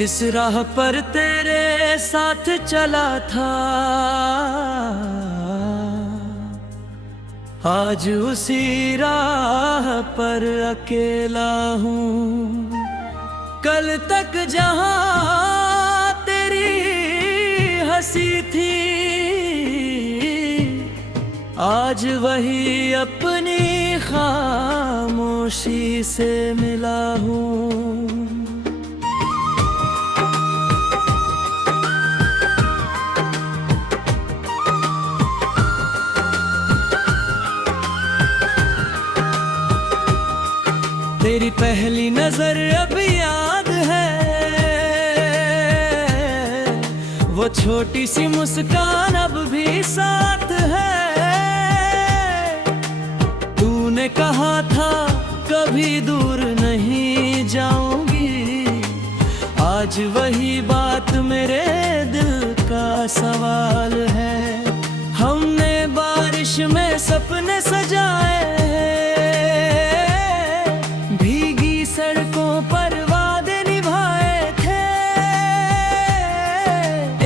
जिस राह पर तेरे साथ चला था, आज उसी राह पर अकेला हूँ। कल तक जहाँ तेरी हंसी थी, आज वही अपनी खामोशी से मिला हूँ। तेरी पहली नजर अब याद है, वो छोटी सी मुस्कान अब भी साथ है। तूने कहा था कभी दूर नहीं जाऊंगी, आज वही बात मेरे दिल का सवाल है। हमने बारिश में सपने सजाए, सड़कों पर वादे निभाए थे।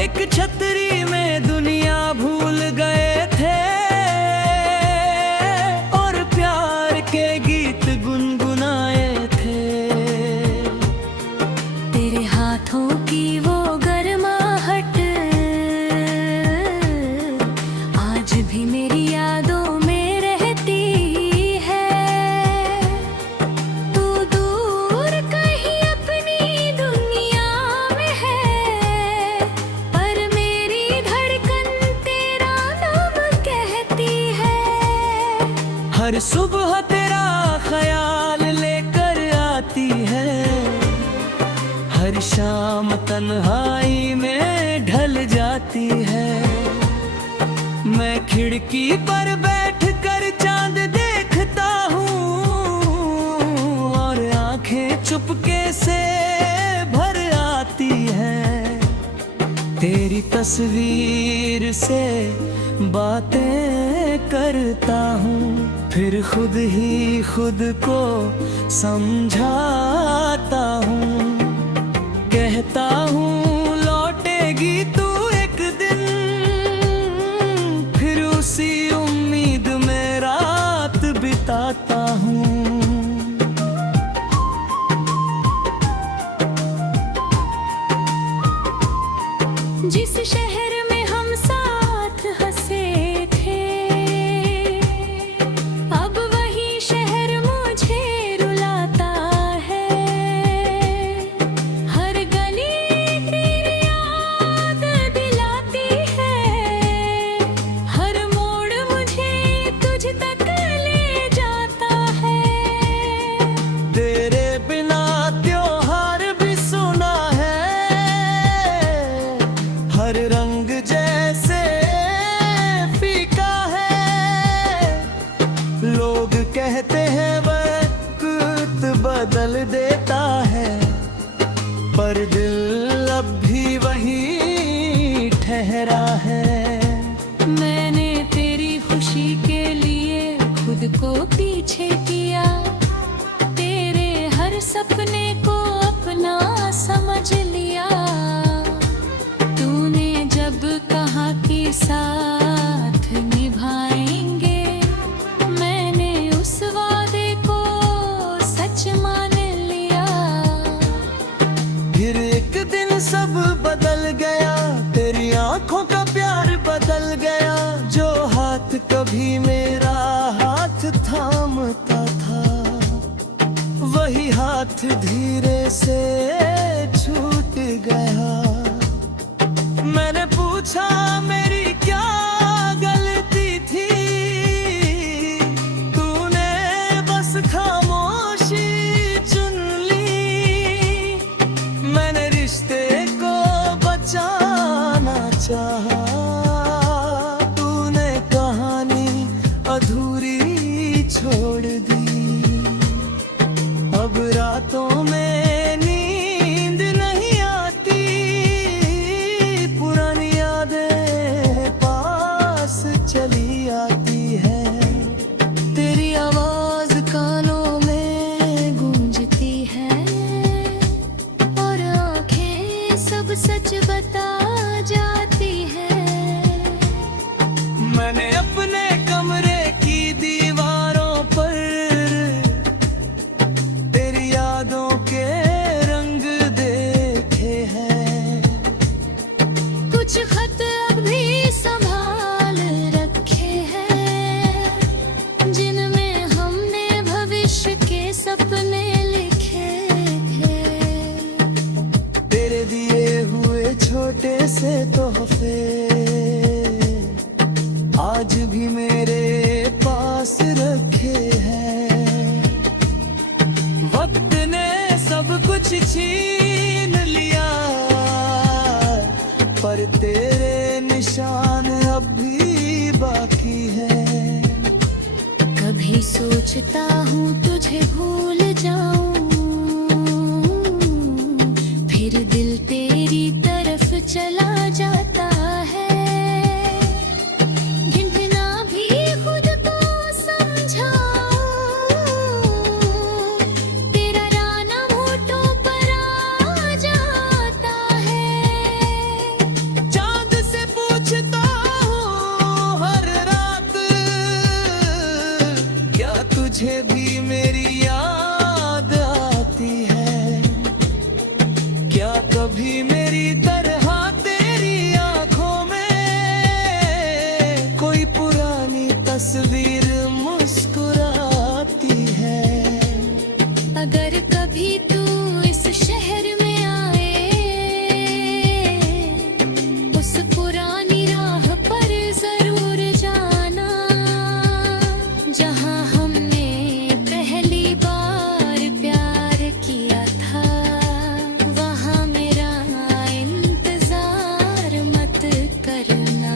एक छतरी में दुनिया भूल गए थे, और प्यार के गीत गुनगुनाए थे। तेरे हाथों की वो गर्माहट आज भी मेरी यादों में रहती है। हर सुबह तेरा ख्याल लेकर आती है, हर शाम तन्हाई में ढल जाती है। मैं खिड़की पर बैठकर चांद देखता हूँ, और आंखें चुपके से भर आती हैं। तेरी तस्वीर से बातें करता हूँ, फिर खुद ही खुद को समझाता हूँ। कहता हूँ लौटेगी तू एक दिन, फिर उसी उम्मीद में रात बिताता हूँ। जिस शहर में हम साथ हंसे थे, अब वही शहर मुझे रुलाता है। हर गली तेरी याद दिलाती है, हर मोड़ मुझे तुझ तक ले जाता है। तेरे बिना त्योहार भी सुना है, हर रंग जैसे फीका है। लोग कहते हैं वक्त बदल देता है, पर दिल अब भी वही ठहरा है। मैंने तेरी खुशी के लिए खुद को पीछे किया, तेरे हर सपने को अपना समझ लिया। तूने जब कहा कि साथ निभाएंगे, मैंने उस वादे को सच मान लिया। फिर एक दिन सब बदल गया, तेरी आंखों का प्यार बदल गया। जो हाथ कभी मेरा हाथ थामता था, वही हाथ धीरे से छूट गया। मैंने पूछा मेरी क्या गलती थी, तूने बस खामोशी चुन ली। मैंने रिश्ते को बचाना चाहा, तूने कहानी अधूरी छोड़ दी। अब रातों में नींद नहीं आती, पुरानी यादें पास चली आती है। तेरी आवाज कानों में गूंजती है, और आंखें छीन लिया, पर तेरे निशान अब भी बाकी है। कभी सोचता हूँ तुझे भूल जाऊं, फिर दिल तेरी तरफ चला जाता है। ढूंढना भी खुद को समझाऊं, तेरा राना होठों पर आ जाता है। चांद से पूछता हूँ हर रात, क्या तुझे भी मेरी याद आती है? क्या कभी मेरी तरह तेरी आंखों में कोई पुरानी तस्वीर मुस्कुराती है? अगर कभी तू इस शहर में आए, उस पुरानी राह पर जरूर जाना, जहां हमने पहली बार प्यार किया था। वहां मेरा इंतजार मत करना।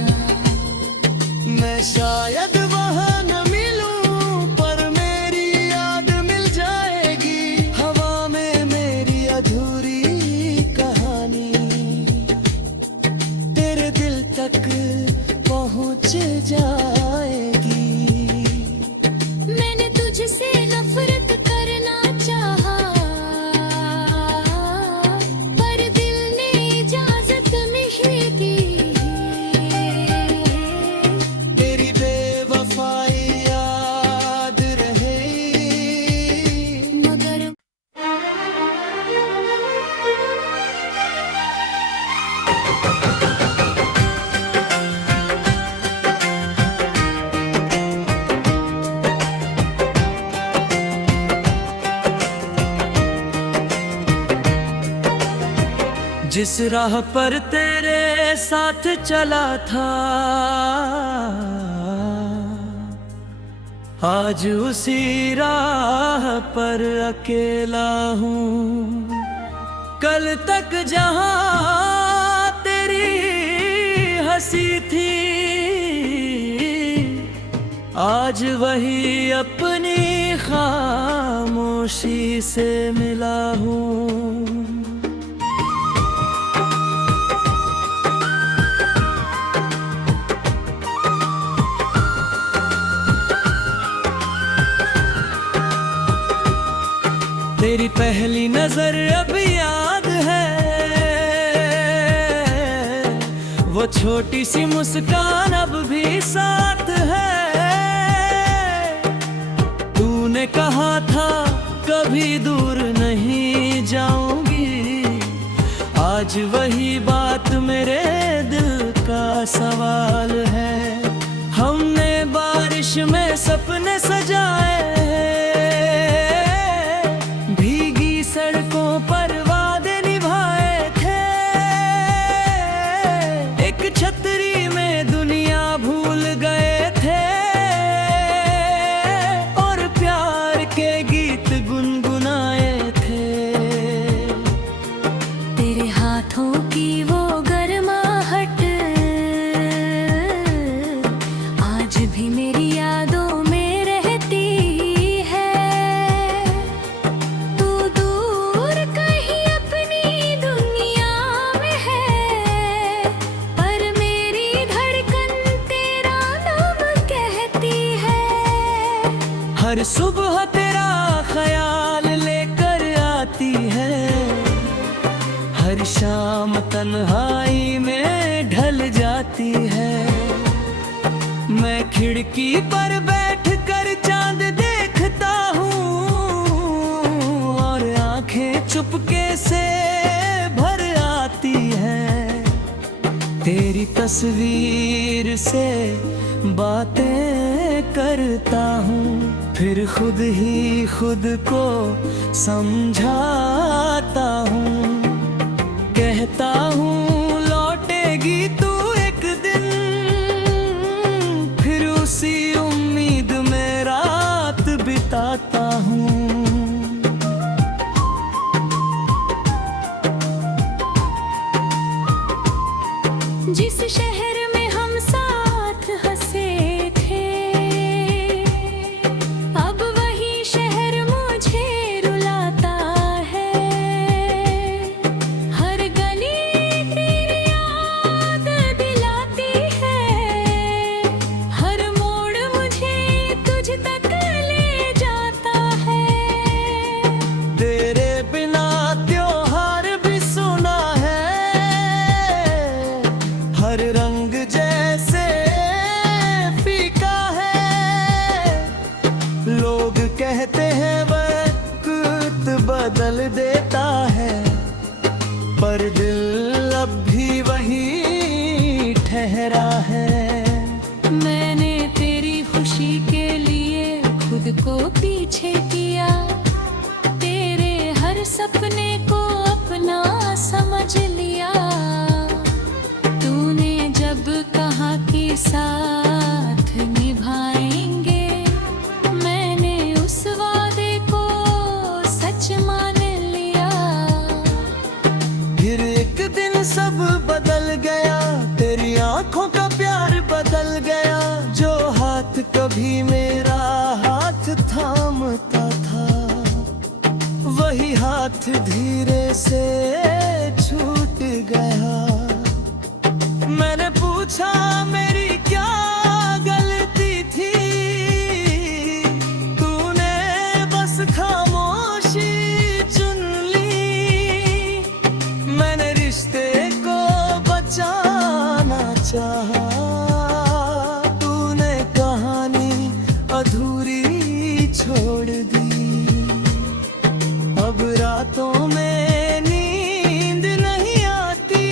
मैं शायद वहाँ न मिलूं, पर मेरी याद मिल जाएगी। हवा में मेरी अधूरी कहानी तेरे दिल तक पहुँच जाएगी। मैंने तुझसे नफरत करना चाहा, पर दिल ने इजाजत नहीं दी। तेरी बेवफाई याद रहे, मगर जिस राह पर तेरे साथ चला था, आज उसी राह पर अकेला हूँ। कल तक जहाँ तेरी हंसी थी, आज वही अपनी खामोशी से मिला हूँ। तेरी पहली नजर अब याद है, वो छोटी सी मुस्कान अब भी साथ है। तूने कहा था कभी दूर नहीं जाऊंगी, आज वही बात मेरे दिल का सवाल है। हमने बारिश में सपने सजाए, सड़कों पर वादे निभाए थे। एक छतरी में दुनिया भूल गए थे, और प्यार के गीत गुनगुनाए थे। तेरे हाथों की वो गर्माहट आज भी मेरी यादों में रहती है। हर सुबह तेरा ख्याल लेकर आती है, हर शाम तन्हाई में ढल जाती है। मैं खिड़की पर बैठ कर चांद देखता हूँ, और आंखें चुपके से भर आती हैं। तेरी तस्वीर से बातें करता हूँ, फिर खुद ही खुद को समझाता हूँ। कहता हूँ लौटेगी तू एक दिन, फिर उसी उम्मीद में रात बिताता हूँ। वक्त बदल देता है, पर दिल अब भी वही ठहरा है। मैंने तेरी खुशी के लिए खुद को पीछे किया, तेरे हर सपने को अपना समझ लिया। तूने जब कहा कि साथ निभाएंगे, मैंने उस वादे को सच मान लिया। फिर एक दिन सब बदल गया, तेरी आंखों का प्यार बदल गया। जो हाथ कभी मेरा हाथ थामता था, वही हाथ धीरे से छूट गया। मैंने पूछा मेरी क्या गलती थी, तूने बस खामोशी चुन ली। मैंने रिश्ते को बचाना चाहा, तूने कहानी अधूरी छोड़ दी। अब रातों में नींद नहीं आती,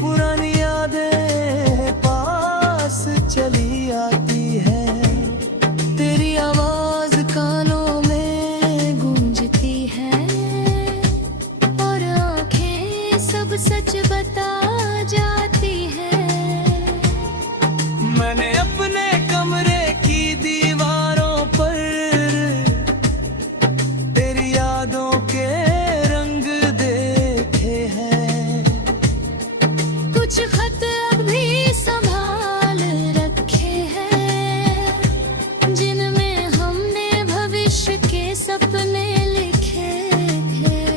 पुरानी यादें पास चली आती है। तेरी आवाज कानों में गूंजती है, और आंखें सब सच बता जाती है। मैंने अपने कमरे की दीवारों पर तेरी यादों के रंग देखे हैं। कुछ खत अभी संभाल रखे हैं, जिनमें हमने भविष्य के सपने लिखे हैं।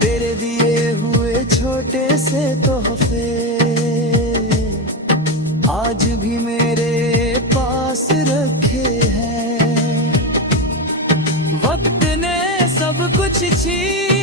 तेरे दिए हुए छोटे से तोहफे आज भी मेरे पास रखे हैं। वक्त ने सब कुछ छीन